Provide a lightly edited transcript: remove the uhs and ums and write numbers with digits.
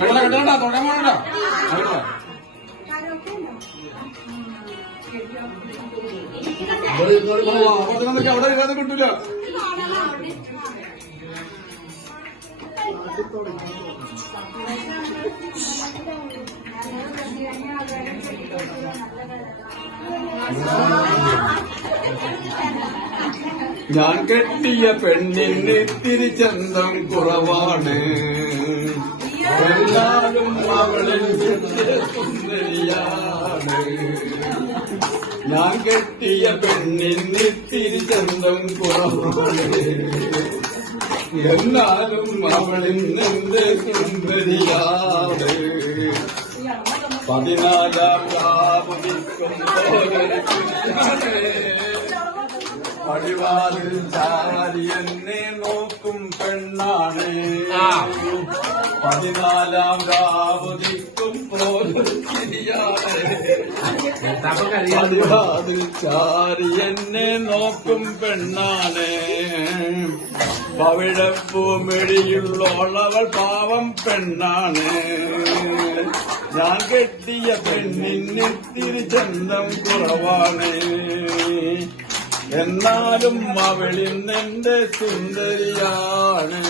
കേട്ടോ തുടങ്ങാനോ അവിടെ ഇല്ലാതെ കിട്ടൂല. ഞാൻ കെട്ടിയ പെണ്ണിന് തിരിച്ചന്തം കുറവാണ്, എല്ലാരും അവളിൽ സുന്ദരിയാണ്. ഞാൻ കെട്ടിയ പെണ്ണിന് തിരിച്ചന്തം കുറവാണ്, എന്നാലും അവളിൽ നിന്റെ സുന്ദരിയാണ്. 14 രാവുദിക്കും പടിവാതിൽ ചാരി എന്നെ നോക്കും പെണ്ണാണ്. 14 രാവുദിക്കും പോലെയാണ്. പടിവാതിൽ ചാരി എന്നെ നോക്കും പെണ്ണാണ്. പവിഴപ്പൂ മെടിയുള്ളോളവൾ പാവം പെണ്ണാണ്. ഞാൻ കെട്ടിയ പെണ്ണിന് തിരിച്ചന്തം കുറവാണ്, എന്നാലും അവളിൽ നിന്റെ സുന്ദരിയാണ്.